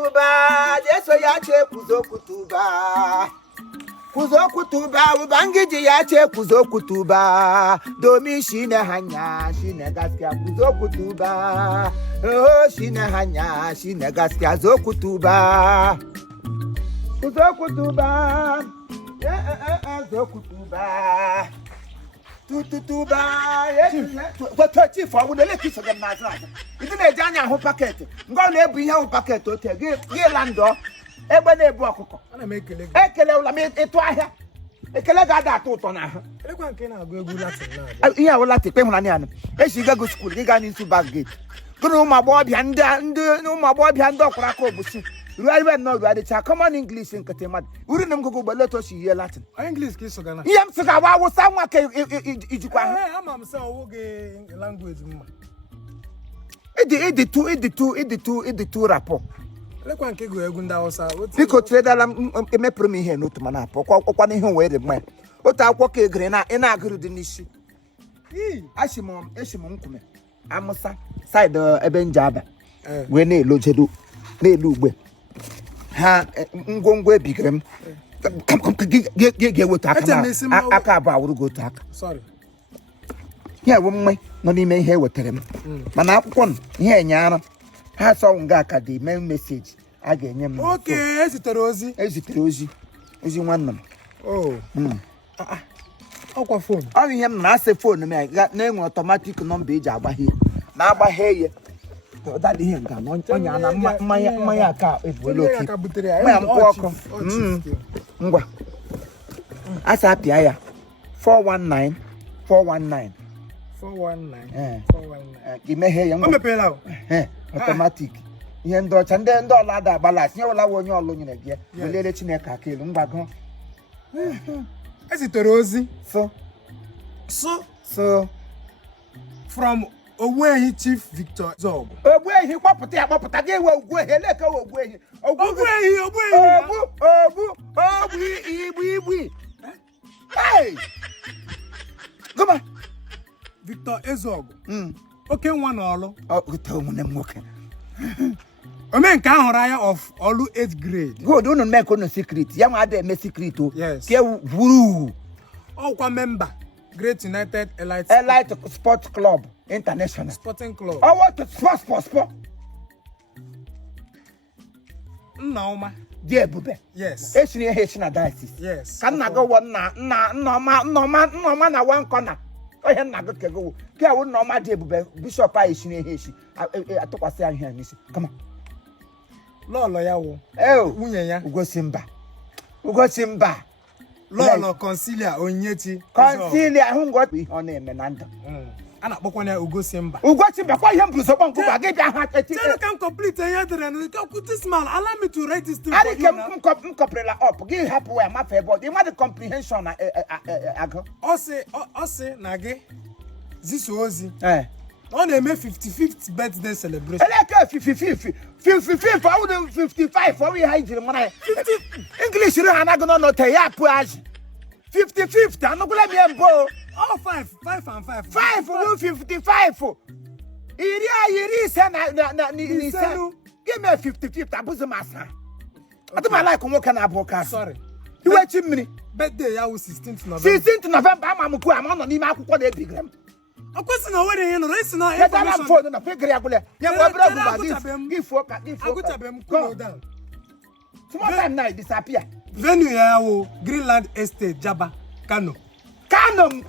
Jeso yache kuzokutuba ubangiji yache kuzokutuba domi shine hanya shine gaskiya kuzokutuba oh shine hanya shine gaskiya zokutuba zokutuba tutuba what chief I would let you forget my brother. It is a Janya who packet. Go near be your packet to take Lando. Ebony Boko. I make a Ekele got to on her. Everyone can go good Latin. Yeah, well, Latin, Pemanian. As you go to school, you got into Baggate. Go to my boy behind my boy behind Dr. Rakobusi. You ever know that it's a common English in Katimat. Wouldn't go but let us hear Latin. English kiss again. Yes, I was someone. I'm so language. It two rapport. Look one can go Gunda. Pico trader me premi here, not Manapo, or one who wear the man. What I walk a grena and I grew the niche. Ashimon, Amosa, side Eben Jabba. When they lojedu, they lube. Ha, Ngongwe Bigram. Come, get what I will go to. Sorry. Yeah, woman, no, he may hear what tell him. Manapon, here, Yana. Has on Gaka the main message again. Okay, is it Rosie? Is you one them? Oh, our phone. I am not a phone, I got name automatic number by here. Now by here. That him come on my car if we look. I'm welcome. As happy I 419. Give me here young automatic. You don't and then dollar that balance. You will when you're alone again. You let it in a cake. Is it Rosie? So from away Chief Victor Zog. Away he pop again will go here like away. We. Hey! Come on. Victor Ezog. Okay, one all. Oh, we told them working. A man can't hire of all 8th grade. Go, don't make no secret. Young Ade, me secret. Yes. Woo. Oh, member. Great United Elite Sports Club International. Sporting Club. I want to sport. No, ma. Dear Bube. Yes. Haitian diocese. Yes. Can I go one no man, one corner. I am not going to go. Care would know my dear Bishop Haitian Haitian. I took a say here. Come on. Lolo Yawo. Oh, Ugo Simba. Lolo Concilia Onyeti. Concilia, who got me on a menanda. I'm not going to Ugo Simba. Ugo Simba, why am you so long? I get your heart. I can complete a year and put this man. Allow me to write this thing. I can complete up. Give happy where my favorite. You want the comprehension. Ose, Nage. This was on a 55th birthday celebration. I like 55th. I would 55 for we hide your money. English, you are not going to know. 55th. I'm not going to be a bow. Oh, 5 and 5. 5 for 55. Give me a 55th. I was a master. I don't like walking up. Sorry. You were chimney. Birthday, I was 16th November. 16th November, I'm on the Imo Comedy. Of course, no way in race. No, I'm for the figure. Go down. Tomorrow time night disappear. Venue, Greenland Estate, Jabba, Kano. Canum,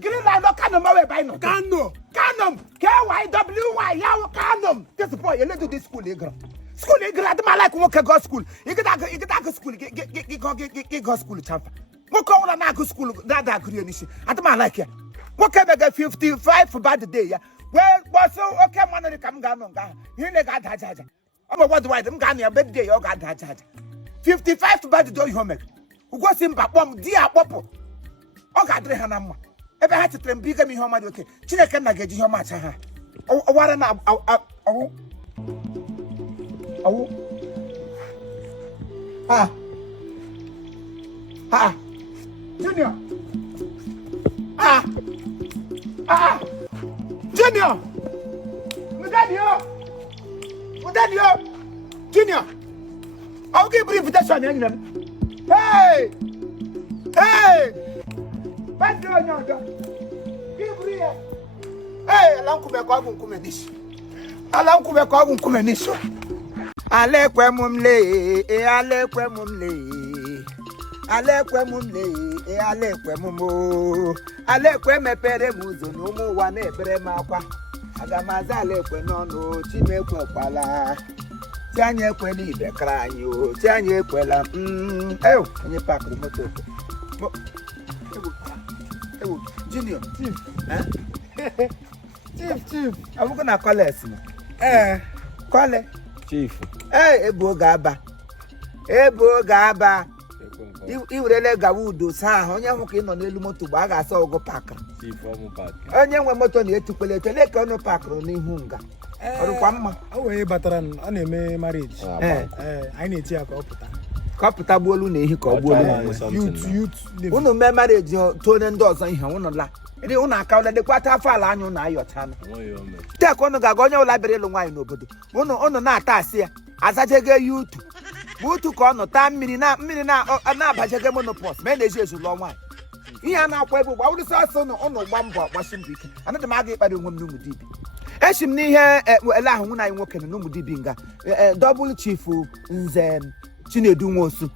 Greenland, no Canum, by no Kano. KYWY, Yaw Canum. This boy, you let to this school, School, you got my like walk a go school. You get a school, get go school, champ. Walk on a go school, that Korean issue. I don't like it. What can I get 55 for bad day? Well, so okay, man, come down. You got that. I'm what do I do? I'm a birthday, you got that. 55 for bad day, you make. Who was in Papom, dear Popo? Oh, God, Hanama. Ever had to train bigger me home. Okay, China cannot get you much. Oh, what an Junior. Junior. Mudadio. Junior. I'll give you invitation. Hey! Hey! What's going on? Give me here. Hey, allow me to come and this. Allow me to come and this. Alekwe mumle, alekwe mumle. Alekwe mumle, alekwe mumo. Alekwe mepere muzo no mu wa na ebere makwa. Agamaza alekwe no no chimekwe kwala. Tianye ekwe ni ibe kra anyi o. Tianye ekwela. Eyo, onye park the motor. Ewo, Junior. Chief. Chief. I'm gonna call us. Call it. Chief. Ebo gaba. Iwrele gawudo sa onye hụ ka ị nọ n'elu moto gba ga-asa ogo park. Chief omu park. Onye nwe moto na-etukwele etele ka ono park n'ihu nga. Ọrụkwa mma. O wee batara ọ na-eme marriage. Anyị na-eti ya ka ọ pụta. Ka ọ pụta gbuolu na ehi ka ọ gbuolu. Youth. Unu mee marriage tone ndị ọzọ ihe unu la. Ndị unu aka ụlọ dekwata afọ ala anyị unu ayọcha na. Tek unu ga-aga onye ụlọ bịara ịlụ nwaanyị n'obodo. Unu na-ata asị ya. Azajege youth. Butu ka ọ nọ taa mmiri na-abajege monopause ma na-eji ezulu nwaanyị. Ihe a na-akwa ebe gbawụrụ sọsọ unu gba mbọ gbasi mbọ ike. Anaghị m aga ịkpara onwe m n'ụmụ dibi. Echi m n'ihe ele ahụ nwụna anyị nwoke na n'ụmụ dibi nga. Double chief nze Chinedu Nwosu.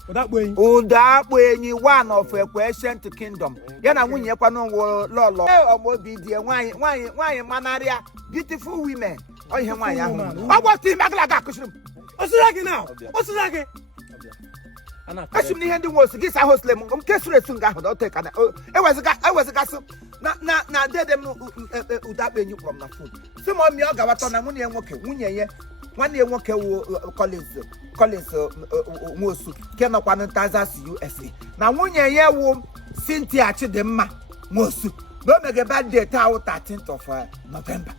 Udakpo enyi one of Ancient Kingdom. Ya na nwunye kwa n'ụwa lọlọ. Omobi die nwaanyị manaria beautiful women. O ihe nwaanyị ahụ. Ọ gbọtụ ime agalaga akụsịrị m. Osura gị now. Osura gị. Echi m n'ihe ndị Nwosu gị sa hostel m nke suru esu nga ahụ da ote kana. Ewezigasị na dede m Udakpo enyi kpọrọ m na phone. Si m ọmị ọ gawatọ na nwunye nwoke nwunye ya nwanne ya nwoke wo Collins Nwosu ke nọkwa na Texas USA na nwunye ya wo Cynthia Chidimma Nwosu no mege birthday taa 13th of November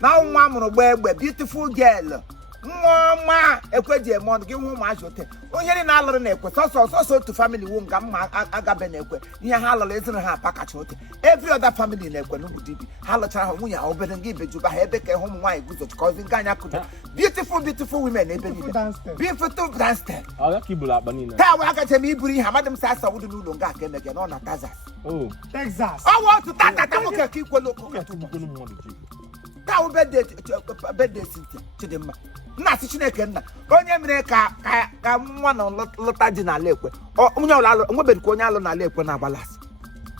na nwa amụrụ gba egbe beautiful girl nwa ekweji emon gị hụ ma ajote onye ni na alụrụ na ekwe sọsọ otu family wo nga mma agabe na ekwe ihe ha alụrụ ezinu ha apakacha ote every other family na ekwe n'ugwu dibi ha lụchara ha nwunye ha obere nga ibejuba ha ebe ka ịhụ ụmụ nwaanyị guzo chikozi nga anya kudo beautiful women ebe niile beautiful dance style taa wa agache m iburu ihe amadị m sa asa wudu n'ụlọ nga aka emege nọ na Texas ọ wa otu tata nwoke ka ikwelu taa birthday Cynthia Chidimma nna si Chineke nna onye mere ka nwa na lọta ji n'ala ekwe onye ọla nwebere ka onye alụ n'ala ekwe na-agbalasị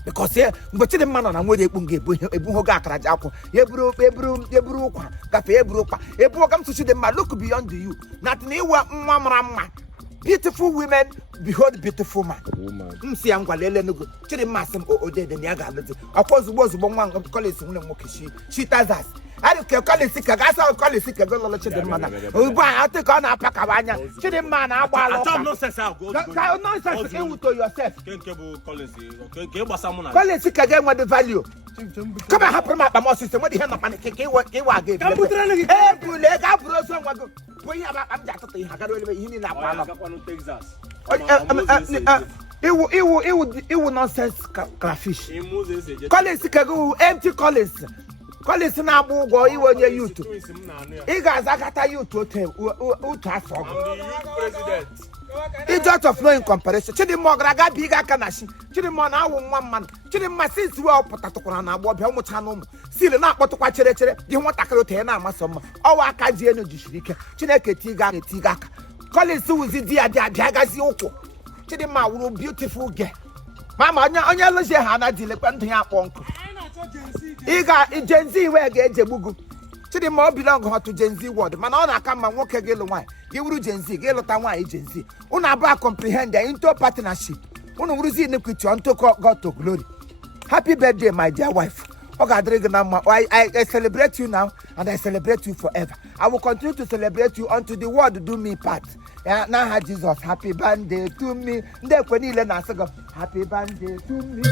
because mgbe Chidimma nọ na nwere ekpu nga ebu hoge akara ji akwụ ya eburu ụkwa gafee eburu ụkwa ebu oga m si Chidimma look beyond you na tị na iwe nwa mara mma beautiful women behold beautiful man si ya ngwa lele nugo Chidimma sị m odede na ya ga-alụzi ọkwa ozugbo nwa Collins nwunye nwoke shi Texas ke Collins ka gasa Collins ka go lolo Chidimma na ugbu a ate ka ọ na-apa ka anya Chidimma na-agba alụ ka nonsense you to yourself Collins ka ga enwe the value kama hapụrụ m akpa m ọsịsọ nwere ihe nọkwa ka ịwa aga ebule ga bụrụ ozu nwa gị bụ ihe akpa m ji atụtụ ihe agara olebe ihe niile akpa alọ iwu nonsense crayfish Collins ka go empty Collins na-agba ụgwọ iwe onye youth ị ga-azakata youth otu afọ It's out of no comparison. Chidimma gara bi ga aka na shi. Chidimma na awụ nwa mmanụ. Chidimma since we ọpụtatụkwara na agba ọbịa ụmụcha na ụmụ. Sile na-akpọtụkwa chere dị nwatakịrị ote na-amasị mma. Ọwa aka ji enu jisiri ike. Chineke tiga aka. Collins wuzi di ya bịa gazi ụkwụ. Chidimma wuru beautiful girl. Mama onye lụzie ha na di lekwa ndụ ya akpọ nkụ. Gen Z we ga-ejegbugu. Chidimma belong to Gen Z world mana ọ na-aka mma nwoke gị lụ nwaanyị gị wuru Gen Z gị lụta nwaanyị Gen Z unu abụọ comprehend into partnership unu wuruzi iniquity unto God to glory. Happy birthday my dear wife. ọ ga-adịrị gị na mma. I celebrate you now and I celebrate you forever. I will continue to celebrate you until the world do me part. N'aha Jesus, happy birthday to me. Ndị ekwe niile na-asị gị happy birthday to me.